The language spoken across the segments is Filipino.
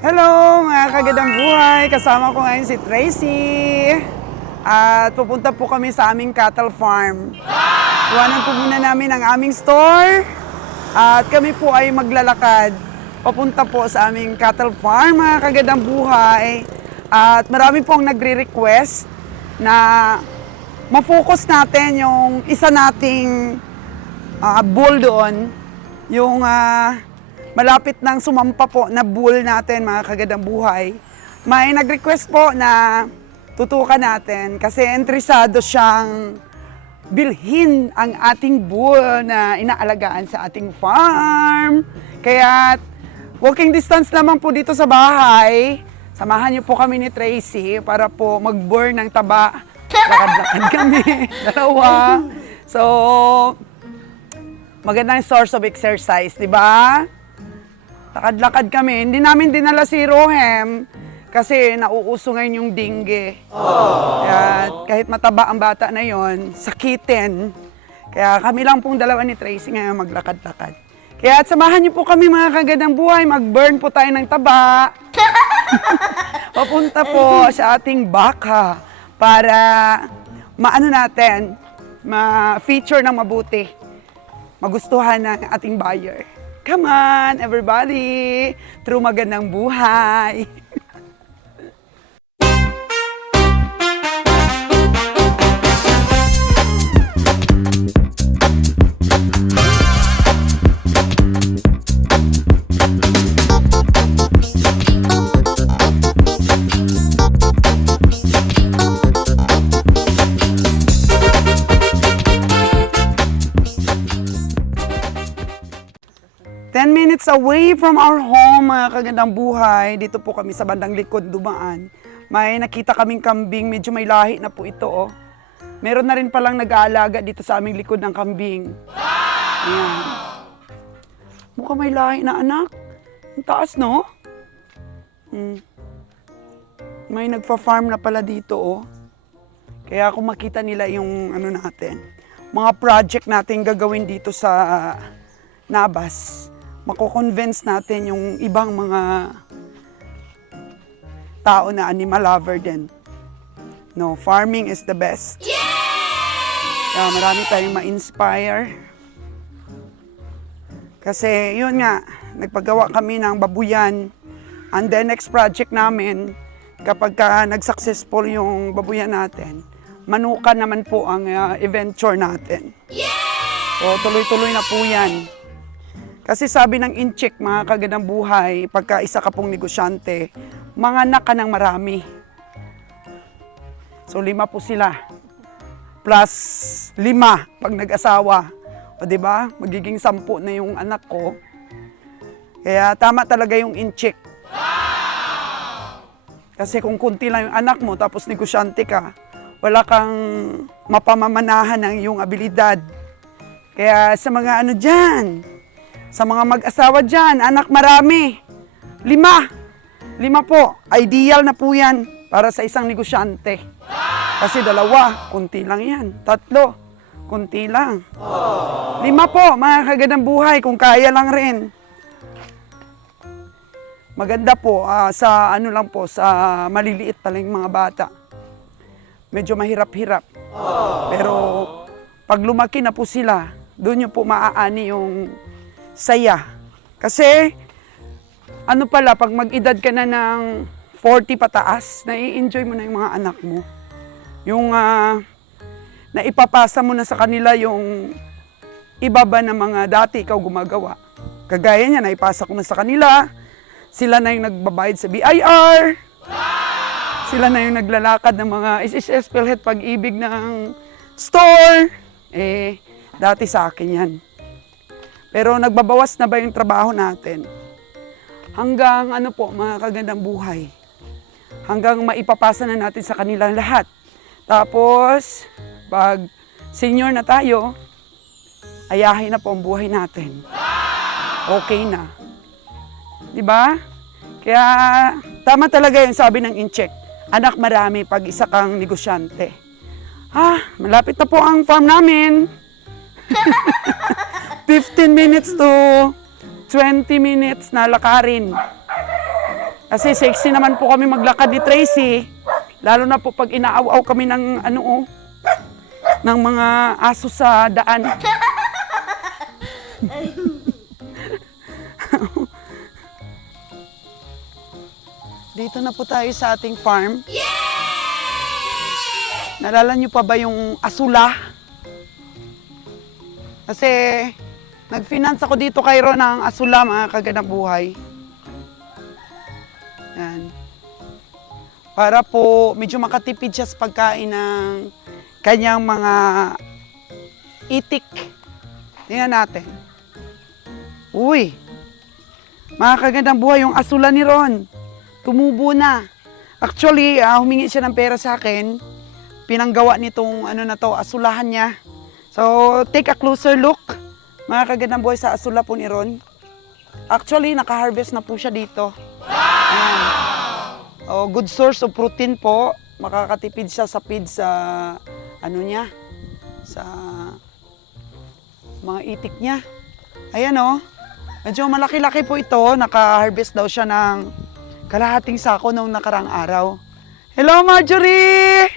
Hello mga kagandang buhay! Kasama ko ngayon si Tracy. At pupunta po kami sa aming cattle farm. Iwanan po muna namin ang aming store. At kami po ay maglalakad papunta po sa aming cattle farm mga kagandang buhay. At marami pong nagre-request na ma-focus natin yung isa nating bull doon. Yung malapit nang sumampa po na bull natin mga kagandang buhay. May nag-request po na tutukan natin kasi interesado siyang bilhin ang ating bull na inaalagaan sa ating farm. Kaya walking distance lamang po dito sa bahay. Samahan niyo po kami ni Tracy para po mag-burn ng taba. Lakad-lakad kami, dalawa. So, magandang source of exercise, di ba? Lakad-lakad kami. Hindi namin dinala si Rohem kasi nauuso ngayon yung dengue. Kaya kahit mataba ang bata na yon, sakitin. Kaya kami lang pong dalawa ni Tracy ngayon maglakad-lakad. Kaya at samahan niyo po kami mga kagandang buhay, mag-burn po tayo ng taba. Papunta po sa ating baka para maano natin, ma-feature ng mabuti, magustuhan ng ating buyer. Come on, everybody! True magandang buhay! Minutes away from our home, mga kagandang buhay. Dito po kami sa bandang likod dumaan. May nakita kaming kambing, medyo may lahi na po ito. Oh. Meron na rin palang nag-aalaga dito sa aming likod ng kambing. Ayan. Mukhang may lahi na anak. Ang taas, no? May nagfa-farm na pala dito, oh. Kaya kung makita nila yung ano natin, mga project natin gagawin dito sa Nabas, mako-convince natin yung ibang mga tao na animal lover din. No, farming is the best. Kaya marami tayong ma-inspire. Kasi yun nga, nagpagawa kami ng babuyan. And the next project namin, kapag nag-successful yung babuyan natin, manukan naman po ang adventure natin. So tuloy-tuloy na po yan. Kasi sabi ng incheck, mga kagandang buhay, pagka isa ka pong negosyante, mga anak ka ng marami. So 5 po sila. Plus 5 pag nag-asawa. O diba? Magiging 10 na yung anak ko. Kaya tama talaga yung incheck. Kasi kung kunti lang yung anak mo, tapos negosyante ka, wala kang mapamamanahan ng iyong abilidad. Kaya sa mga ano dyan, sa mga mag-asawa dyan, anak marami. 5 po. Ideal na po yan para sa isang negosyante. Kasi 2, kunti lang yan. 3, kunti lang. 5 po, mga kagandang buhay, kung kaya lang rin. Maganda po, sa ano lang po, sa maliliit pa lang mga bata. Medyo mahirap-hirap. Pero pag lumaki na po sila, doon nyo po maaani yung saya. Kasi, ano pala, pag mag-edad ka na ng 40 pataas, nai-enjoy mo na yung mga anak mo. Yung naipapasa mo na sa kanila yung iba ba na mga dati ikaw gumagawa. Kagaya niya, naipasa ko na sa kanila. Sila na yung nagbabayad sa BIR. Sila na yung naglalakad ng mga SSS PhilHealth Pag-ibig ng store. Dati sa akin yan. Pero nagbabawas na ba yung trabaho natin? Hanggang ano po, mga kagandang buhay. Hanggang maipapasa na natin sa kanilang lahat. Tapos, pag senior na tayo, ayahin na po ang buhay natin. Okay na. Diba? Kaya, tama talaga yung sabi ng incheck. Anak marami pag isa kang negosyante. Malapit na po ang farm namin. 15 minutes to 20 minutes na lakarin. Kasi sexy naman po kami maglakad ni Tracy. Lalo na po pag inaaw-aw kami ng ng mga aso sa daan. Dito na po tayo sa ating farm. Naalala niyo pa ba yung asula? Kasi nag-finance ako dito kay Ron ng asula, mga kaganang buhay. Yan. Para po medyo makatipid siya sa pagkain ng kanyang mga itik. Tingnan natin. Uy! Mga kagandang buhay, yung asula ni Ron. Tumubo na. Actually, humingi siya ng pera sa akin. Pinanggawa nitong asulahan niya. So, take a closer look. Mga kagandang buhay sa asula po ni Ron. Actually, naka-harvest na po siya dito. Ayan. Oh, good source of protein po. Makakatipid siya sa feed sa sa mga itik niya. Ayan oh. Medyo malaki-laki po ito. Naka-harvest daw siya ng kalahating sako nung nakarang araw. Hello, Marjorie!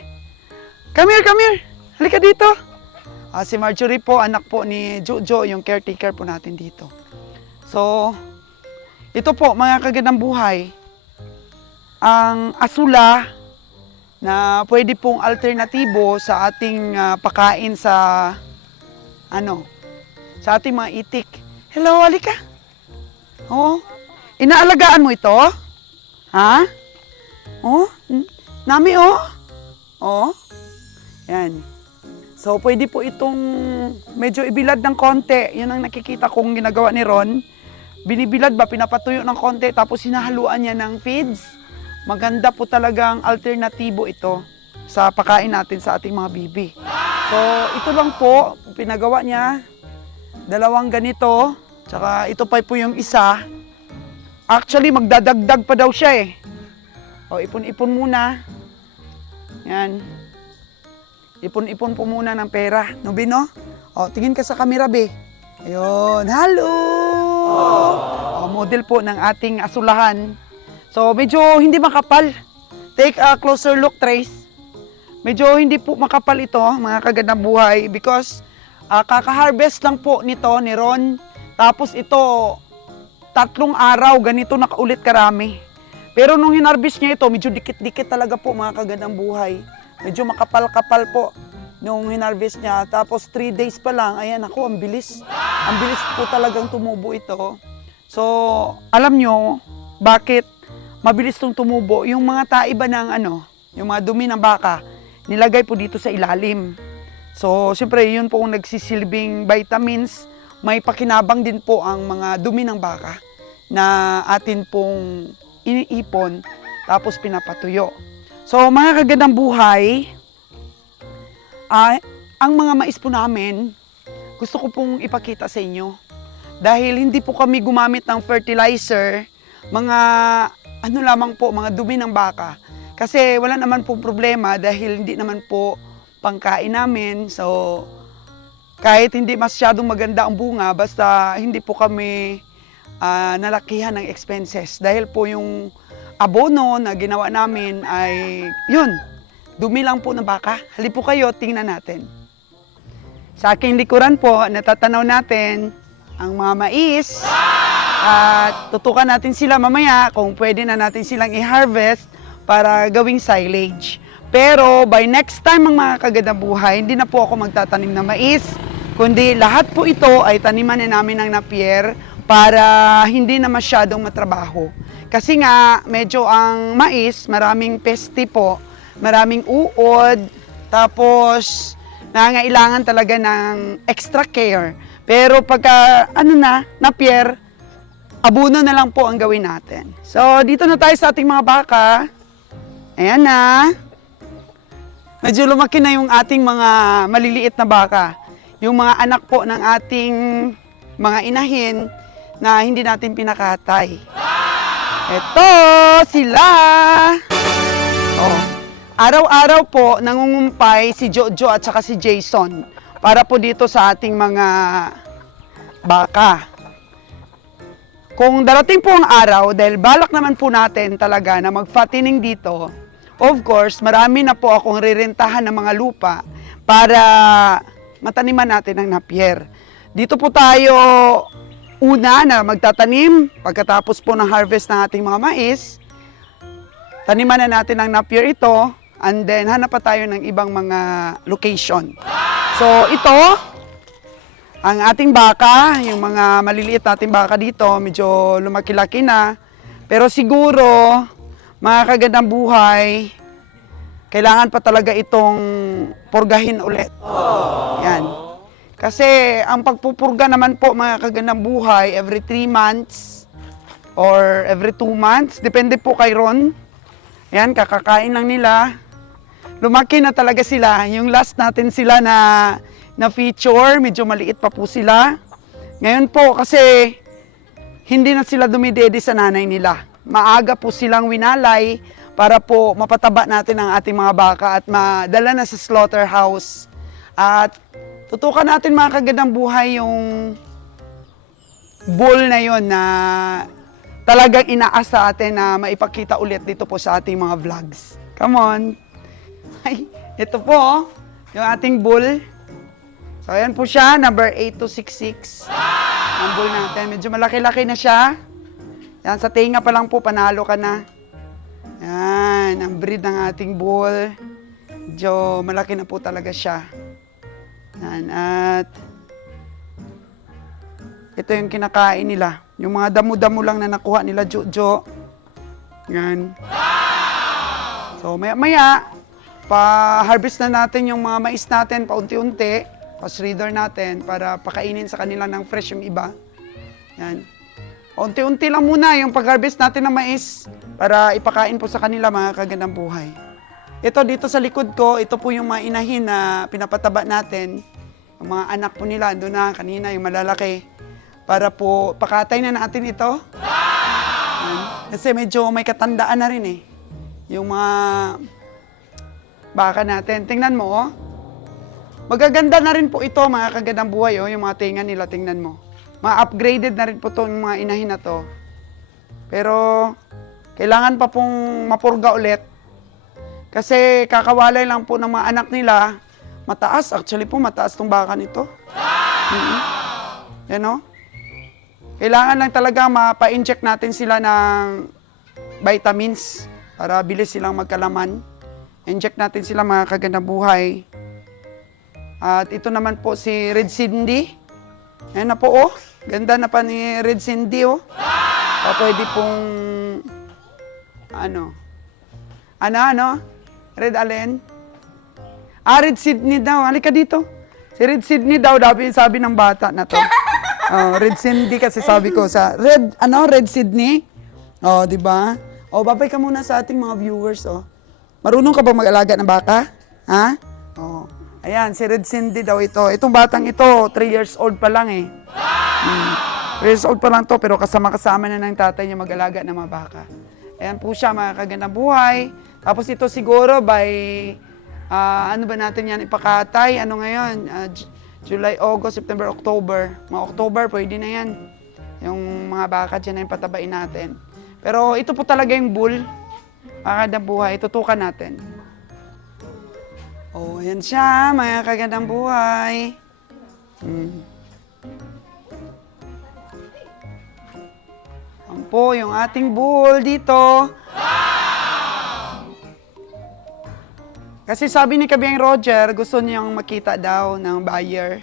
Come here! Halika dito. Si Marjorie po, anak po ni Jojo, yung caretaker po natin dito. So, ito po, mga kagandang buhay, ang asula na pwede pong alternatibo sa ating pakain sa sa ating mga itik. Hello, halika. Oh, inaalagaan mo ito? Ha? Oh, nami oh. Oh. Yan. So, pwede po itong medyo ibilad ng konti. Yun ang nakikita kong ginagawa ni Ron. Binibilad ba, pinapatuyo ng konti, tapos hinahaluan niya ng feeds. Maganda po talagang alternatibo ito sa pakain natin sa ating mga bibi. So, ito lang po, pinagawa niya. Dalawang ganito, tsaka ito pa po yung isa. Actually, magdadagdag pa daw siya eh. O, ipon-ipon muna. Yan. Ipon-ipon po muna ng pera. No, Bino? O, tingin ka sa camera, be. Ayun. Hello! O, model po ng ating asulahan. So, medyo hindi makapal. Take a closer look, Trace. Medyo hindi po makapal ito, mga kagandang buhay, because kaka-harvest lang po nito ni Ron. Tapos ito, 3 araw, ganito nakaulit karami. Pero nung hinarvest niya ito, medyo dikit-dikit talaga po, mga kagandang buhay. Medyo makapal-kapal po nung hinarvest niya. Tapos 3 days pa lang, ayan ako, ang bilis. Ang bilis po talagang tumubo ito. So, alam nyo, bakit mabilis itong tumubo? Yung mga taiba ng yung mga dumi ng baka, nilagay po dito sa ilalim. So, siyempre, yun po ang nagsisilbing vitamins. May pakinabang din po ang mga dumi ng baka na atin pong iniipon, tapos pinapatuyo. So, mga kagandang buhay, ang mga mais po namin, gusto ko pong ipakita sa inyo. Dahil hindi po kami gumamit ng fertilizer, mga lamang po, mga dumi ng baka. Kasi wala naman po problema dahil hindi naman po pangkain namin. So, kahit hindi masyadong maganda ang bunga, basta hindi po kami nalakihan ng expenses. Dahil po yung abono na ginawa namin ay, yun, dumi lang po ng baka. Halip po kayo, tingnan natin. Sa aking likuran po, natatanaw natin ang mga mais. At tutukan natin sila mamaya kung pwede na natin silang i-harvest para gawing silage. Pero by next time, ang mga kagandang buhay, hindi na po ako magtatanim ng mais, kundi lahat po ito ay taniman na namin ng napier para hindi na masyadong matrabaho. Kasi nga, medyo ang mais, maraming peste po, maraming uod, tapos nangangailangan talaga ng extra care. Pero pagka, napier, abono na lang po ang gawin natin. So, dito na tayo sa ating mga baka. Ayan na. Medyo lumaki na yung ating mga maliliit na baka. Yung mga anak po ng ating mga inahin na hindi natin pinakatay. Ito sila! Oh. Araw-araw po nangungumpay si Jojo at saka si Jason para po dito sa ating mga baka. kung darating po ang araw, dahil balak naman po natin talaga na mag-fattening dito, of course, marami na po akong rirentahan ng mga lupa para mataniman natin ng napier. Dito po tayo una na magtatanim, pagkatapos po ng harvest ng ating mga mais, taniman na natin ng napier ito, and then hanap pa tayo ng ibang mga location. So ito, ang ating baka, yung mga maliliit nating baka dito, medyo lumaki-laki na. Pero siguro, mga kagandang buhay, kailangan pa talaga itong purgahin ulit. Yan. Kasi ang pagpupurga naman po, mga kagandang buhay, every 3 months or every 2 months, depende po kay Ron. Yan, kakakain lang nila. Lumaki na talaga sila. Yung last natin sila na feature, medyo maliit pa po sila. Ngayon po, kasi hindi na sila dumidede sa nanay nila. Maaga po silang winalay para po mapataba natin ang ating mga baka at madala na sa slaughterhouse. At tutukan natin mga kagandang buhay yung bull na yon na talagang inaasa atin na maipakita ulit dito po sa ating mga vlogs. Come on! Ay, ito po, yung ating bull. So, ayan po siya, number 8266. Ang bull natin. Medyo malaki-laki na siya. Yan, sa tinga pa lang po, panalo ka na. Yan, ang breed ng ating bull. Medyo malaki na po talaga siya. Yan, at ito yung kinakain nila. Yung mga damo-damo lang na nakuha nila, Jojo. Yan. So, maya-maya, pa-harvest na natin yung mga mais natin paunti-unti. Pa-shredder natin para pakainin sa kanila ng fresh yung iba. Yan. Unti-unti lang muna yung pag-harvest natin ng mais para ipakain po sa kanila mga kagandang buhay. Ito dito sa likod ko, ito po yung mga inahin na pinapataba natin. Yung mga anak po nila, doon na kanina yung malalaki. Para po pakatay na natin ito. Yan. Kasi medyo may katandaan na rin eh. Yung mga baka natin. Tingnan mo oh. Magaganda na rin po ito, mga kagandang buhay, oh, yung mga tinga nila, tingnan mo. Ma-upgraded na rin po itong mga inahin na to. Pero, kailangan pa pong mapurga ulit. Kasi kakawalay lang po ng mga anak nila, mataas. Actually po, mataas tong baka nito. Yan o. Kailangan lang talaga mapa-inject natin sila ng vitamins para bilis silang magkalaman. Inject natin sila, mga kagandang buhay. At ito naman po si Red Cindy. Ayan na po, oh. Ganda na pa ni Red Cindy, oh. Pwede pong, ano? Red Allen? Red Sydney daw. Halika dito. Si Red Sydney daw, sabi ng bata na to. Oh, Red Cindy kasi sabi ko sa, Red Sydney? Oh, di ba? Oh, babay ka muna sa ating mga viewers, oh. Marunong ka ba mag-alaga ng baka? Ha? Oh. Ayan, si Red Cindy daw ito. Itong batang ito, 3 years old pa lang eh. 3 years old pa lang to, pero kasama-kasama na ng tatay niya mag-alaga ng mga baka. Ayan po siya, mga kagandang buhay. Tapos ito siguro by, ano ba natin yan ipakatay? Ano ngayon? July, August, September, October. Mga October, pwede na yan. Yung mga baka dyan na yung patabain natin. Pero ito po talaga yung bull. Mga kagandang buhay, tutukan natin. Oh, ayan siya, mga kagandang buhay. Ayan po, yung ating bull dito. Kasi sabi ni Kabiang Roger, gusto niyang makita daw ng buyer.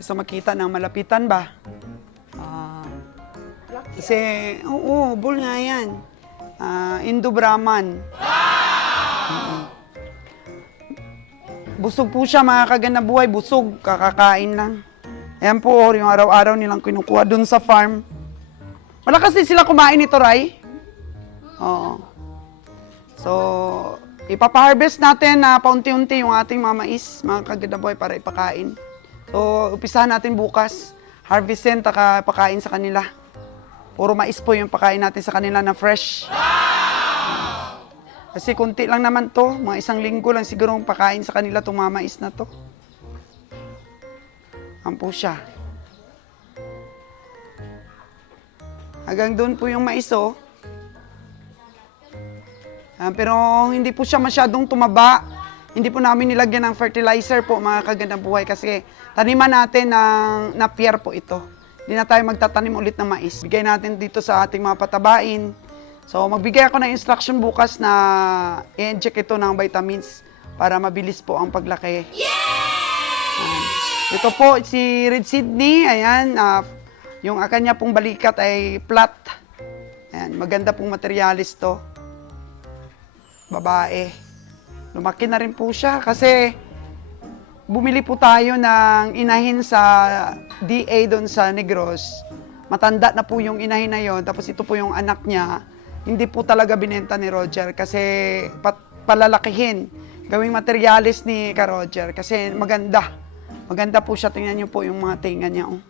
Gusto makita ng malapitan ba? Kasi, oo, bull nga yan. Indo-Brahman. Busog po siya, mga kagandang buhay. Busog, kakakain lang. Ayan po, yung araw-araw nilang kinukuha dun sa farm. Malakas din sila kumain nito, Ray. Oo. So, ipapaharvest natin na paunti-unti yung ating mga mais, mga kagandang buhay, para ipakain. So, upisahan natin bukas. Harvestin, taka pakain sa kanila. Puro mais po yung pakain natin sa kanila na fresh. Kasi kunti lang naman to, mga 1 linggo lang siguro pakain sa kanila itong mga mais na to. Ayan po siya. Hanggang doon po yung mais, oh. Pero hindi po siya masyadong tumaba. Hindi po namin nilagyan ng fertilizer po, mga kagandang buhay, kasi taniman natin ng napier po ito. Hindi na tayo magtatanim ulit ng mais. Bigay natin dito sa ating mga patabain. So, magbigay ako ng instruction bukas na i-inject ito ng vitamins para mabilis po ang paglaki. Ito po, si Red Sydney, ayan, yung kanya pong balikat ay flat. Ayan, maganda pong materialis to. Babae. Lumaki na rin po siya kasi bumili po tayo ng inahin sa DA doon sa Negros. Matanda na po yung inahin na yon, tapos ito po yung anak niya. Hindi po talaga binenta ni Roger kasi palalakihin. Gawing materialis ni Ka Roger kasi maganda. Maganda po siya. Tingnan niyo po yung mga tinga niya. Oh.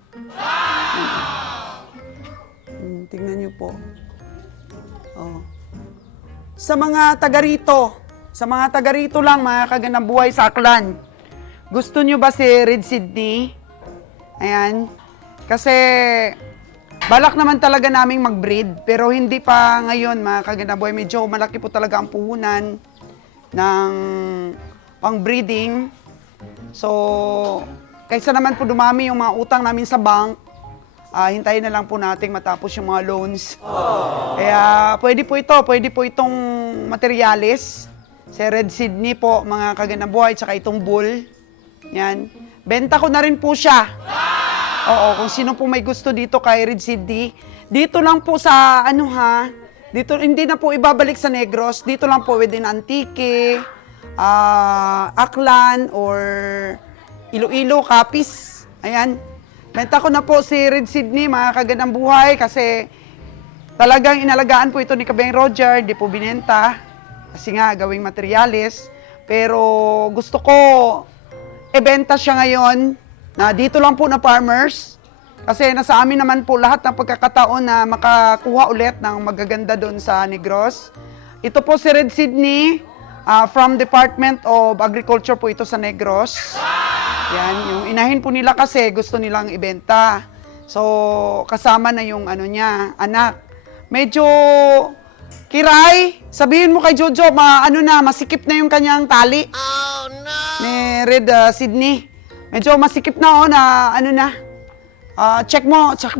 Tingnan niyo po. Oh. Sa mga taga rito lang, mga kagandang buhay sa Aklan. Gusto niyo ba si Red Sydney? Ayan. Kasi balak naman talaga naming mag-breed, pero hindi pa ngayon, mga kagandang buhay. Medyo malaki po talaga ang puhunan ng pang-breeding. So, kaysa naman po dumami yung mga utang namin sa bank, hintayin na lang po nating matapos yung mga loans. Kaya pwede po itong materialis. Si Red Sydney po, mga kagandang buhay, tsaka itong bull. Yan. Benta ko na rin po siya. Oo, kung sino po may gusto dito kay Red Sydney. Dito lang po sa, dito, hindi na po ibabalik sa Negros. Dito lang po within Antique, Aklan, or Iloilo, Capiz. Ayan. Benta ko na po si Red Sydney, mga kagandang buhay, kasi talagang inalagaan po ito ni Kabeng Roger, di po binenta. Kasi nga, gawing materialis. Pero gusto ko ibenta siya ngayon na dito lang po na farmers. Kasi nasa amin naman po lahat ng pagkakataon na makakuha ulit ng magaganda doon sa Negros. Ito po si Red Sydney, from Department of Agriculture po ito sa Negros. Yan, yung inahin po nila kasi gusto nilang ibenta. So, kasama na yung anak. Medyo kiray, sabihin mo kay Jojo, masikip na yung kanyang tali. Oh, no! Ni Red Sydney. Medyo masikip na, na. Check mo. Check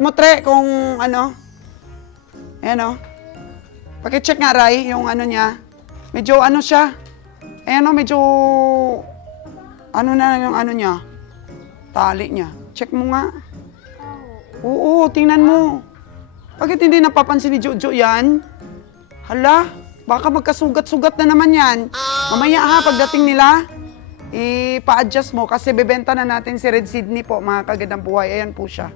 mo, Tre, kung Ayan, Paki-check nga, Ray, yung niya. Medyo siya. Ayan, medyo na yung niya. Tali niya. Check mo nga. Oo, tingnan mo. Bakit hindi napapansin ni Jojo yan? Hala, baka magkasugat-sugat na naman yan. Mamaya pagdating nila, ipa-adjust mo kasi bebenta na natin si Red Sydney po, mga kagandang buhay. Ayan po siya.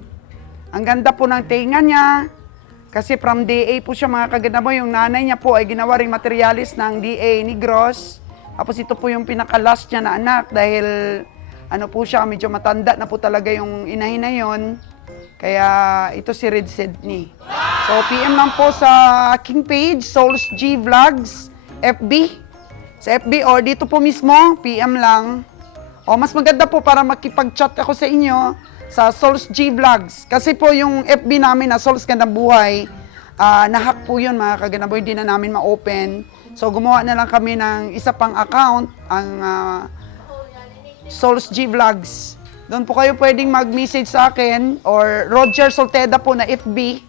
Ang ganda po ng tinga niya. Kasi from DA po siya, mga kagandang buhay. Yung nanay niya po ay ginawa ring materialis ng DA Negros. Tapos ito po yung pinaka-last niya na anak dahil po siya, medyo matanda na po talaga yung inahin na yon. Kaya ito si Red Sydney. So PM lang po sa aking page, Souls G Vlogs, FB. Sa FB or dito po mismo, PM lang. O mas maganda po para makipag-chat ako sa inyo sa Souls G Vlogs. Kasi po yung FB namin na Souls Gandang Buhay, nahack po yun, mga kagandang buhay, hindi na namin ma-open. So gumawa na lang kami ng isa pang account, ang Souls G Vlogs. Doon po kayo pwedeng mag-message sa akin or Roger Solteda po na FB.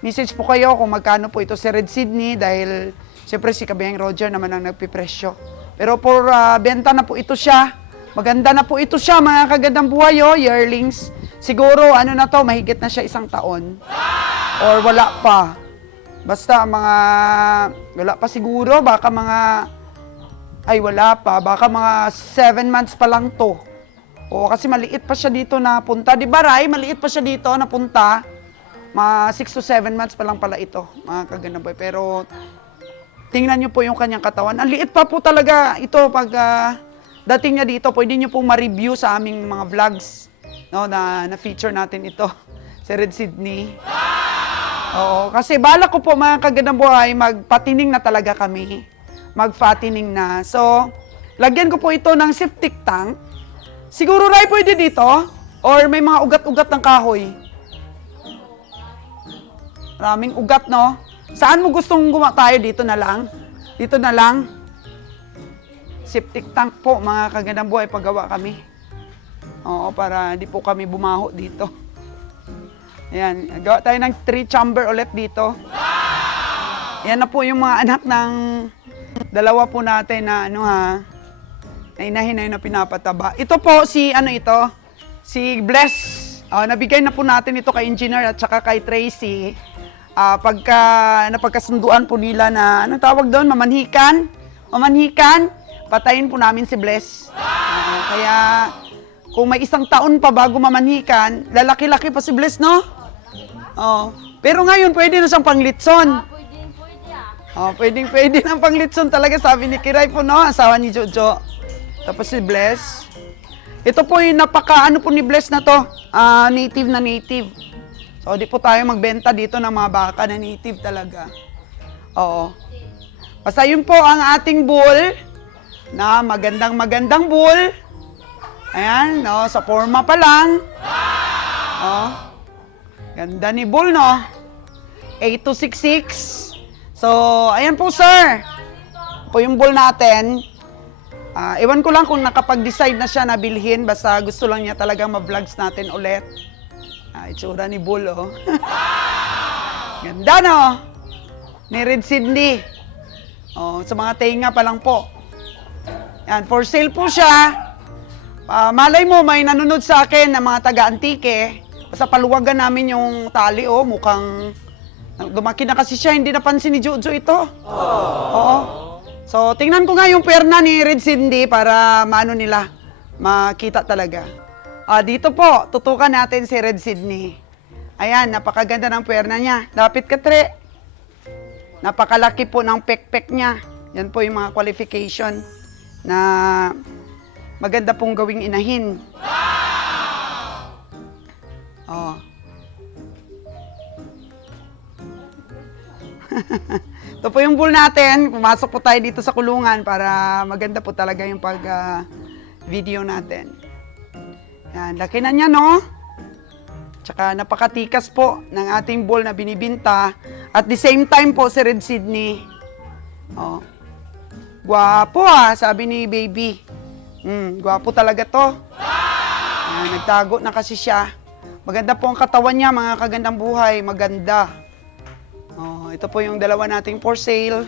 Message po kayo kung magkano po ito si Red Sydney dahil siyempre si Kabeng Roger naman ang nagpipresyo. Pero for benta na po ito siya. Maganda na po ito siya, mga kagandang buhay, yearlings. Siguro na to, mahigit na siya 1 taon. Or wala pa. Basta wala pa siguro, baka baka mga 7 months pa lang to. O kasi maliit pa siya dito napunta. Di ba, Ray? Maliit pa siya dito napunta. Mga 6 to 7 months pa lang pala ito, mga kagandang buhay. Pero tingnan nyo po yung kanyang katawan. Ang liit pa po talaga ito pag dating niya dito. Pwede nyo pong ma-review sa aming mga vlogs na feature natin ito. Si Red Sydney. Oo, kasi balak ko po, mga kagandang buhay, magpatining na talaga kami. Magfattening na. So, lagyan ko po ito ng septic tank. Siguro, Ray, pwede dito? Or may mga ugat-ugat ng kahoy? Maraming ugat, no? Saan mo gustong tayo? Dito na lang? Dito na lang? Septic tank po, mga kagandang buhay, paggawa kami. Oo, para hindi po kami bumaho dito. Ayan, gawa tayo ng 3 chamber ulit dito. Yan na po yung mga anak ng dalawa po natin na na inahin na pinapataba. Ito po si si Bless. Nabigay na po natin ito kay Engineer at saka kay Tracy. Pagka napagkasunduan po nila na, tawag doon, mamanhikan, patayin po namin si Bless. Kaya, kung may 1 taon pa bago mamanhikan, lalaki-laki pa si Bless, no? Pero ngayon, pwede na siyang panglitson. Pwede ng panglitson talaga, sabi ni Kiray po, no? Asawa ni Jojo. Tapos si Bless. Ito po yung ano po ni Bless na to, native na native. So, di po tayo magbenta dito ng mga baka na native talaga. Oo. Basta yun po ang ating bull, na magandang bull. Ayan, no, sa forma pa lang. Ganda ni bull, no? 8266. So, ayan po, sir. Po yung bull natin. Ewan ko lang kung nakapag-decide na siya na bilhin, basta gusto lang niya talagang ma-vlogs natin ulit. Itsura ni Bull, oh. Ganda, no? Ni Red Sydney. Sa mga tenga pa lang po. Yan, for sale po siya. Malay mo, may nanonood sa akin na mga taga-antike. Basta paluwagan namin yung tali, mukhang dumaki na kasi siya, hindi napansin ni Jojo ito. Oo. So, tingnan ko nga yung perna ni Red Cindy para makita talaga. Dito po, tutukan natin si Red Sydney. Ayan, napakaganda ng perna niya. Lapit ka, Tre. Napakalaki po ng pek-pek niya. Yan po yung mga qualification na maganda pong gawing inahin. Ito po yung bull natin. Pumasok po tayo dito sa kulungan para maganda po talaga yung video natin. Yan, laki na niya, no? Tsaka napakatikas po ng ating bull na binibinta. At the same time po si Red Sydney. Gwapo, sabi ni baby. Gwapo talaga to. Yan, nagtago na kasi siya. Maganda po ang katawan niya, mga kagandang buhay. Maganda. Ito po yung dalawa nating for sale.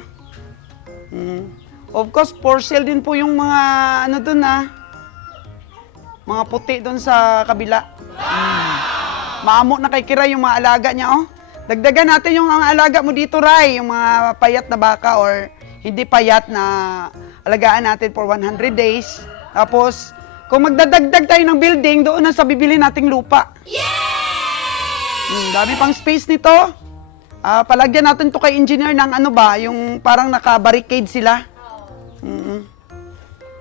Of course, for sale din po yung mga dun, mga puti doon sa kabila. Maamo na kay Kira yung mga alaga niya, Dagdagan natin yung ang alaga mo dito, Ray. Yung mga payat na baka or hindi payat na alagaan natin for 100 days. Tapos, kung magdadagdag tayo ng building, doon na sa bibili nating lupa. Dami pang space nito. Palagyan natin to kay engineer ng yung parang naka-barricade sila.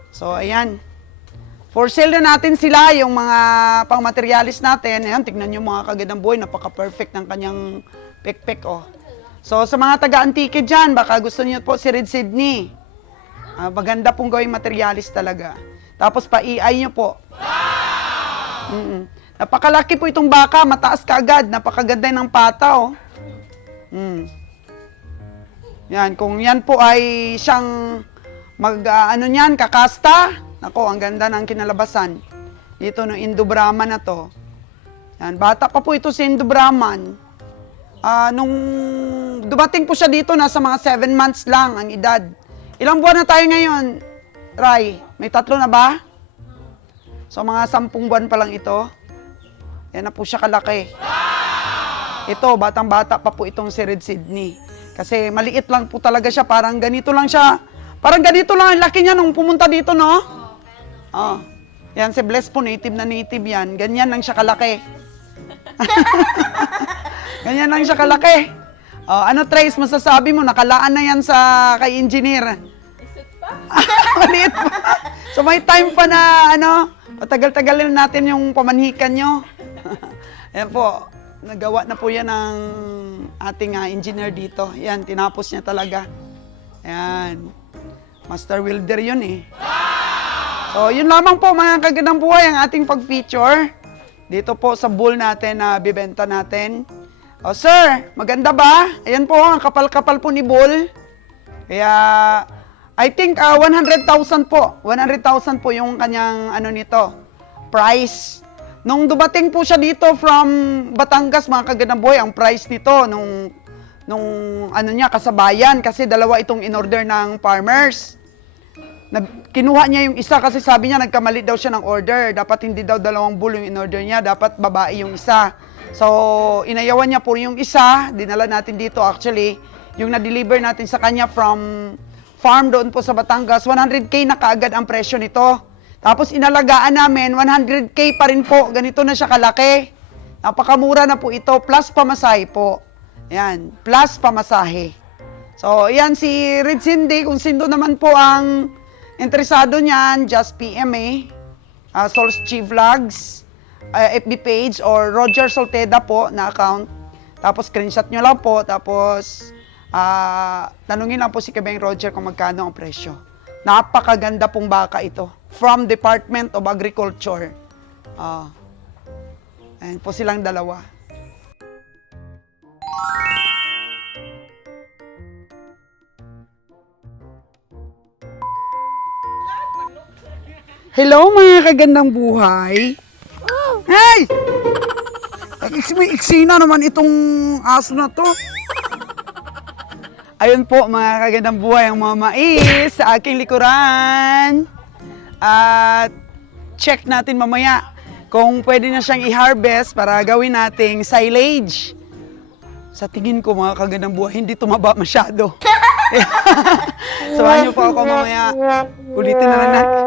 So, ayan. For sale na natin sila, yung mga pang-materialis natin. Ayan, tignan nyo mga kagandang buhay, napaka-perfect ng kanyang pek-pek, So, sa mga taga-antike dyan, baka gusto niyo po si Red Sydney. Maganda pong gawing materialis talaga. Tapos, pa-EI nyo po. Napakalaki po itong baka, mataas kaagad. Napakaganda ng pata, Yan, kung yan po ay siyang kakasta. Nako, ang ganda ng kinalabasan. Dito no Indo Brahman na to. Yan, bata pa po ito si Indo Brahman. Nung dumating po siya dito, nasa mga 7 months lang ang edad. Ilang buwan na tayo ngayon, Ray? May 3 na ba? So, mga 10 buwan pa lang ito. Yan na po siya kalaki. Ito, batang-bata pa po itong si Red Sydney. Kasi maliit lang po talaga siya, parang ganito lang siya. Parang ganito lang ang laki niya nung pumunta dito, no? Yan, si Bless po, native na native yan. Ganyan lang siya kalaki. Ganyan lang siya kalaki. Trace, masasabi mo, nakalaan na yan kay engineer. Isot pa? Maliit pa. So may time pa na, patagal-tagalin natin yung pamanhikan nyo. Ayan po, nagawa na po yan ng ating engineer dito. Yan, tinapos niya talaga. Ayan. Master welder yun So, yun lamang po mga kagandang buhay ang ating pag-feature. Dito po sa bull natin na bibenta natin. Oh, sir, maganda ba? Ayan po, ang kapal-kapal po ni Bull. Kaya, I think 100,000 po. 100,000 po yung kanyang ano nito, price. Nung dumating po siya dito from Batangas, mga kagandang buhay, ang price nito nung ano niya, kasabayan, kasi dalawa itong in-order ng farmers. Kinuha niya yung isa kasi sabi niya nagkamali daw siya ng order. Dapat hindi daw dalawang bull yung in-order niya, dapat babae yung isa. So, inayawan niya po yung isa, dinala natin dito actually, yung na-deliver natin sa kanya from farm doon po sa Batangas, 100K na kaagad ang presyo nito. Tapos inalagaan namin, 100K pa rin po, ganito na siya kalaki. Napakamura na po ito, plus pamasahe po. Yan, plus pamasahe. So, yan si Red Cindy, kung sino naman po ang interesado niyan, just PMA, Sol's Chi Vlogs, FB page or Roger Solteda po na account. Tapos screenshot nyo lang po. Tapos tanungin lang po si Kabeng Roger kung magkano ang presyo. Napakaganda pong baka ito. From Department of Agriculture. Ayan po silang dalawa. Hello mga kagandang buhay. Hey! May iksi na naman itong aso na to. Ayun po mga kagandang buhay ang mga mais sa aking likuran. At check natin mamaya kung pwede na siyang i-harvest para gawin nating silage. Sa tingin ko mga kagandang buhay, hindi tumaba masyado. Samahan niyo po ako mamaya. Ulitin na lang natin.